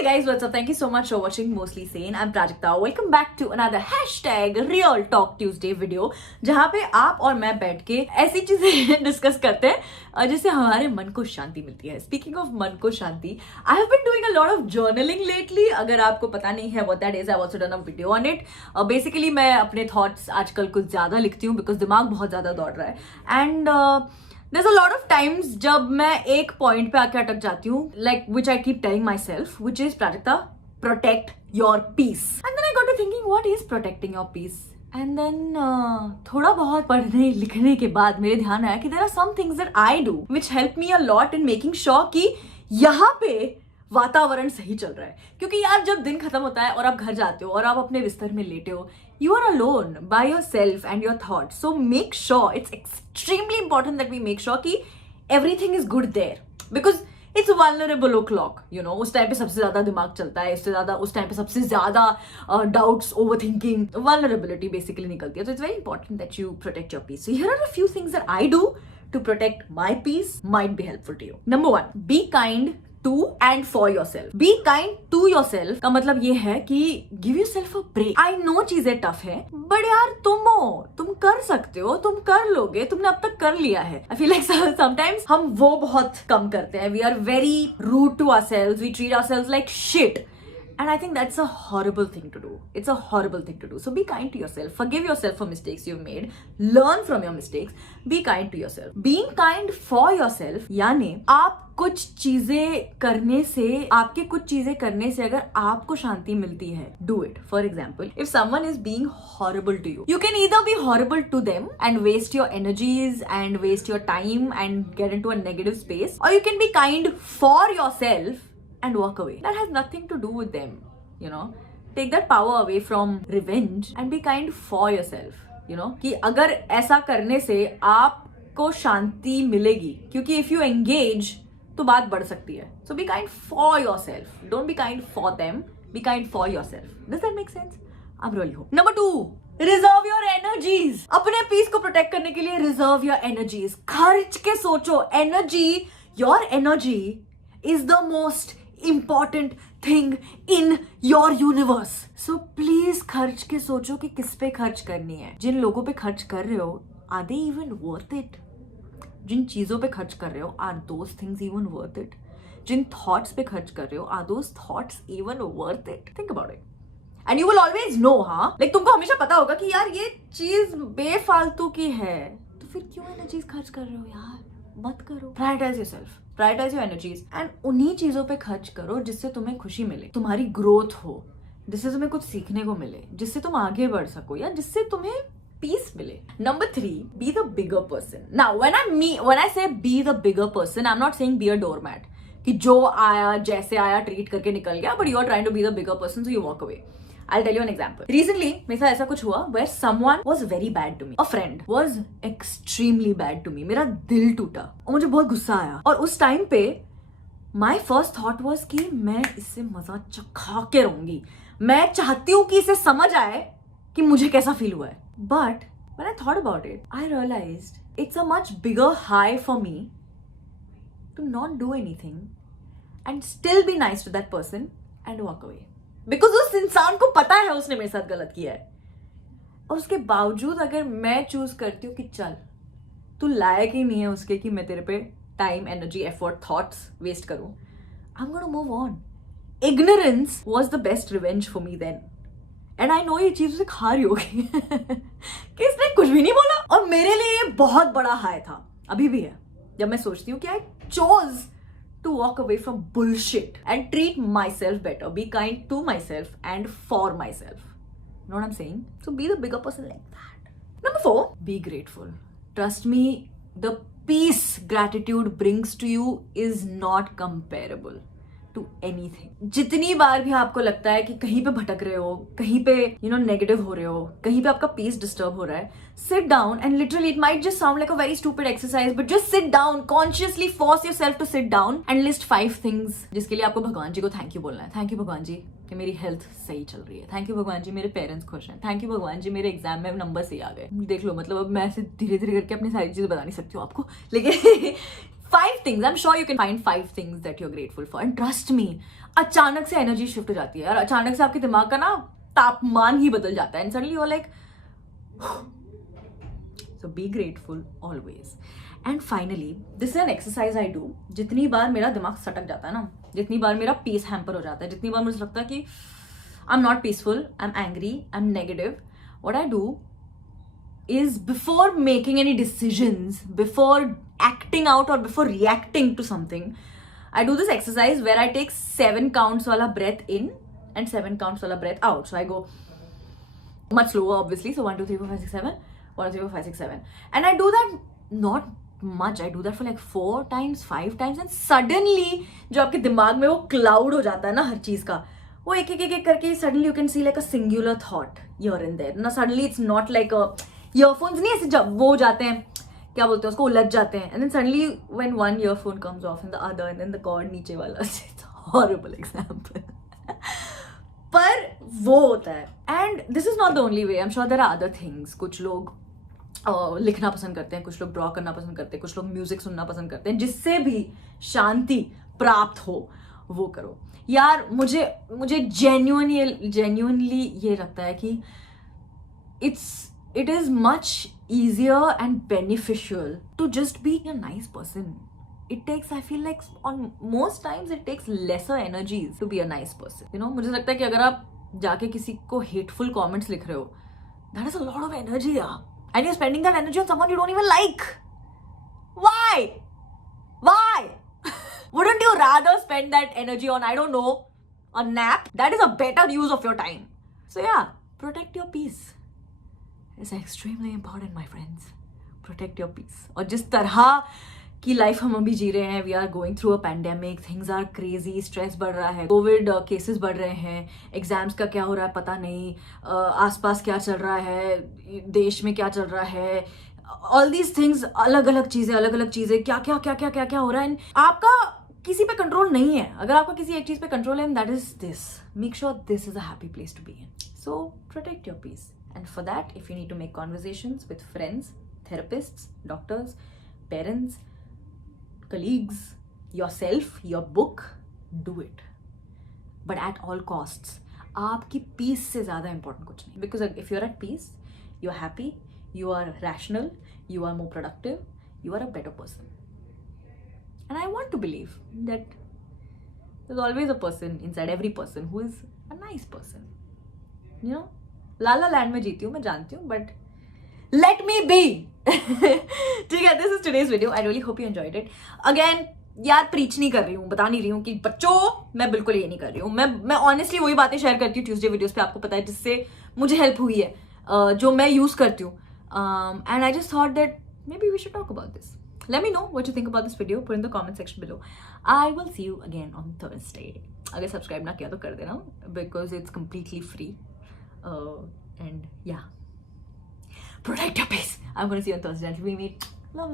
Hi guys, what's up? Thank you so much for watching Mostly Sane. I'm Prajakta. Welcome back to another #Real Talk Tuesday video, जहाँ पे आप और मैं बैठ के ऐसी चीजें डिस्कस करते हैं जिससे हमारे मन को शांति मिलती है. Speaking of मन को शांति, I have been doing a lot of journaling lately. अगर आपको पता नहीं है what that is, I've also done a video on it. Basically मैं अपने thoughts आजकल कुछ ज्यादा लिखती हूँ because दिमाग बहुत ज्यादा दौड़ रहा है. And there's a lot of times जब मैं एक पॉइंट पे आके अटक जाती हूँ, like which I keep telling myself, which is Prajakta, protect your peace. And then I got to thinking, what is protecting your peace? And then थोड़ा बहुत पढ़ने लिखने के बाद मेरे ध्यान आया कि there are some things that I do which help me a lot in making sure कि यहाँ पे वातावरण सही चल रहा है. क्योंकि यार जब दिन खत्म होता है और आप घर जाते हो और आप अपने बिस्तर में लेटे हो, you are alone by yourself and your thoughts. So make sure, it's extremely important that we make sure कि everything is good there. Because it's a vulnerable o'clock, you know. उस टाइम पे सबसे ज्यादा दिमाग चलता है, उस टाइम पे सबसे ज्यादा doubts, overthinking, vulnerability basically निकलती है. So it's very important that you protect your peace. So here are a few things that I do to protect my peace, might be helpful to you. Number 1, be kind to and for yourself. Be kind to yourself का मतलब ये है कि give yourself a break. I know चीजें tough है, but यार तुम कर सकते हो, तुम कर लोगे, तुमने अब तक कर लिया है. I feel like sometimes हम वो बहुत कम करते हैं. We are very rude to ourselves. We treat ourselves like shit. And I think that's a horrible thing to do. It's a horrible thing to do. So be kind to yourself. Forgive yourself for mistakes you've made. Learn from your mistakes. Be kind to yourself. Being kind for yourself यानी आप कुछ चीजें करने से अगर आपको शांति मिलती है, do it. For example, if someone is being horrible to you, you can either be horrible to them and waste your energies and waste your time and get into a negative space, or you can be kind for yourself and walk away. That has nothing to do with them, you know. Take that power away from revenge and be kind for yourself, you know. कि अगर ऐसा करने से आपको शांति मिलेगी, क्योंकि if you engage तो बात बढ़ सकती है. So be kind for yourself. Don't be kind for them. Be kind for yourself. Does that make sense? अब रोली हो. Number 2, reserve your energies. अपने पीस को प्रोटेक्ट करने के लिए reserve your energies. खर्च के सोचो. Your energy is the most important thing in your universe. So please खर्च के सोचो कि किस पे खर्च करनी है. जिन लोगों पे खर्च कर रहे हो, are they even worth it? जिन चीजों पे खर्च कर रहे हो, are those things even worth it? Jin thoughts पे खर्च कर रहे हो, are those thoughts even worth it? Think about it. And you will always know, हाँ? Like तुमको हमेशा पता होगा कि यार ये चीज बेफालतू की है, तो फिर क्यों एनर्जीज खर्च कर रहे हो यार? मत करो. Prioritize yourself. Prioritize your energies. And उन्हीं चीजों पे खर्च करो जिससे तुम्हें खुशी मिले, तुम्हारी ग्रोथ हो, जिससे तुम्हें कुछ सीखने को मिले, जिससे तुम आगे बढ़ सको या जिससे तुम्हें पीस मिले. Number 3, be the bigger person. Now when I say be the bigger person, I'm not saying be a doormat कि जो आया जैसे आया ट्रीट करके निकल गया, but you are trying to be the bigger person so you walk away. I'll tell you an example. Recently मेरे साथ ऐसा कुछ हुआ where someone was very bad to me. A friend was extremely bad to me. मेरा दिल टूटा और मुझे बहुत गुस्सा आया. और उस टाइम पे my first thought was कि मैं इससे मजा चखा के रहूंगी. मैं चाहती हूँ कि इसे समझ आए कि मुझे कैसा फील हुआ है. But when I thought about it, I realized it's a much bigger high for me to not do anything and still be nice to that person and walk away. Because उस इंसान को पता है उसने मेरे साथ गलत किया है, और उसके बावजूद अगर मैं चूज करती हूँ कि चल तू लायक ही नहीं है उसके कि मैं तेरे पे time, energy, effort, thoughts waste करूं, I'm gonna move on. Ignorance was the best revenge for me then. And I know ये चीज उसे खा रही होगी कि इसने कुछ भी नहीं बोला. और मेरे लिए ये बहुत बड़ा हाई था, अभी भी है, जब मैं सोचती हूँ कि I chose to walk away from bullshit and treat myself better, be kind to myself and for myself. You know what I'm saying? So be the bigger person like that. Number 4, be grateful. Trust me, the peace gratitude brings to you is not comparable to anything. जितनी बार भी आपको लगता है कि कहीं पे भटक रहे हो, कहीं पे नेगेटिव हो रहे हो, कहीं पे आपका पीस डिस्टर्ब हो रहा है, sit down and literally it might just sound like a very stupid exercise, but just sit down, consciously force yourself to sit down and list 5 things जिसके लिए आपको भगवान जी को थैंक यू बोलना है. थैंक यू भगवान जी कि मेरी हेल्थ सही चल रही है. थैंक यू भगवान जी मेरे पेरेंट्स खुश हैं. थैंक यू भगवान जी मेरे एग्जाम में नंबर सही आ गए. देख लो, मतलब अब मैं ऐसे धीरे धीरे करके अपनी सारी चीजें बता नहीं सकती हूँ आपको, लेकिन 5 things, I'm sure you can find 5 things that you're grateful for. And trust me, अचानक से एनर्जी शिफ्ट हो जाती है यार, अचानक से आपके दिमाग का ना तापमान ही बदल जाता है, and suddenly you are like, so be grateful always. And finally this is an exercise I do. जितनी बार मेरा दिमाग सटक जाता है ना, जितनी बार मेरा पीस हैम्पर हो जाता है, जितनी बार मुझे लगता है कि I am not peaceful, I am angry, I am negative, what I do is before making any decisions, before acting out or before reacting to something, I do this exercise where I take 7 counts wala breath in and 7 counts wala breath out. So I go much slower obviously, so 1 2 3 4 5 6 7, 1 2 3 4 5 6 7, and I do that not much, I do that for like 4 times 5 times, and suddenly जो आपके दिमाग में वो cloud हो जाता है ना हर चीज का, वो एक एक एक करके suddenly you can see like a singular thought here and there. Now suddenly it's not like a earphones नहीं ऐसे जब वो जाते हैं, क्या बोलते हैं उसको, उलझ जाते हैं, and then suddenly when one earphone comes off and the other, and then the cord नीचे वाला, हॉरिबल एग्जांपल. पर वो होता है. And this is not the only way, I am sure there are other things. कुछ लोग लिखना पसंद करते हैं, कुछ लोग ड्रॉ करना पसंद करते हैं, कुछ लोग म्यूजिक सुनना पसंद करते हैं. जिससे भी शांति प्राप्त हो वो करो यार. मुझे जेन्युइनली ये लगता है कि it is much easier and beneficial to just be a nice person. It takes, I feel like on most times it takes lesser energies to be a nice person. You know, मुझे लगता है कि अगर आप जाके किसी को hateful comments लिख रहे हो, that is a lot of energy, yeah. And you're spending that energy on someone you don't even like. Why? Wouldn't you rather spend that energy on, I don't know, a nap? That is a better use of your time. So yeah, protect your peace. It's extremely important, my friends. Protect your peace. और जिस तरह की life हम अभी जी रहे हैं, we are going through a pandemic, things are crazy, stress बढ़ रहा है, कोविड केसेस बढ़ रहे हैं, एग्जाम्स का क्या हो रहा है पता नहीं, आसपास क्या चल रहा है, देश में क्या चल रहा है, all these things, अलग अलग चीजें क्या हो रहा है. आपका किसी पे कंट्रोल नहीं है. अगर आपका किसी एक चीज पे कंट्रोल है, that is this. Make sure this is a happy place to be in. So protect your peace. And for that, if you need to make conversations with friends, therapists, doctors, parents, colleagues, yourself, your book, do it. But at all costs. आपकी peace से ज़्यादा important कुछ नहीं. Because if you're at peace, you're happy, you are rational, you are more productive, you are a better person. And I want to believe that there's always a person inside every person who is a nice person. You know? Lala land में जीती हूँ, मैं जानती हूँ, but let me B. ठीक है, this is today's video. I really hope you enjoyed it. Again यार, preach नहीं कर रही हूँ, बता नहीं रही हूँ कि बच्चों, मैं बिल्कुल ये नहीं कर रही हूँ. मैं ऑनेस्टली वही बातें शेयर करती हूँ ट्यूसडे वीडियोस पे, आपको पता है, जिससे मुझे हेल्प हुई है, जो मैं यूज करती हूँ. And I just thought that maybe we should talk about this. Let me know what you think about this video. Put in the comment section below. I will see you again on Thursday. अगर subscribe ना किया तो कर देना, because it's completely free. And yeah, protect your peace. I'm gonna see you on Thursday until we meet. Love.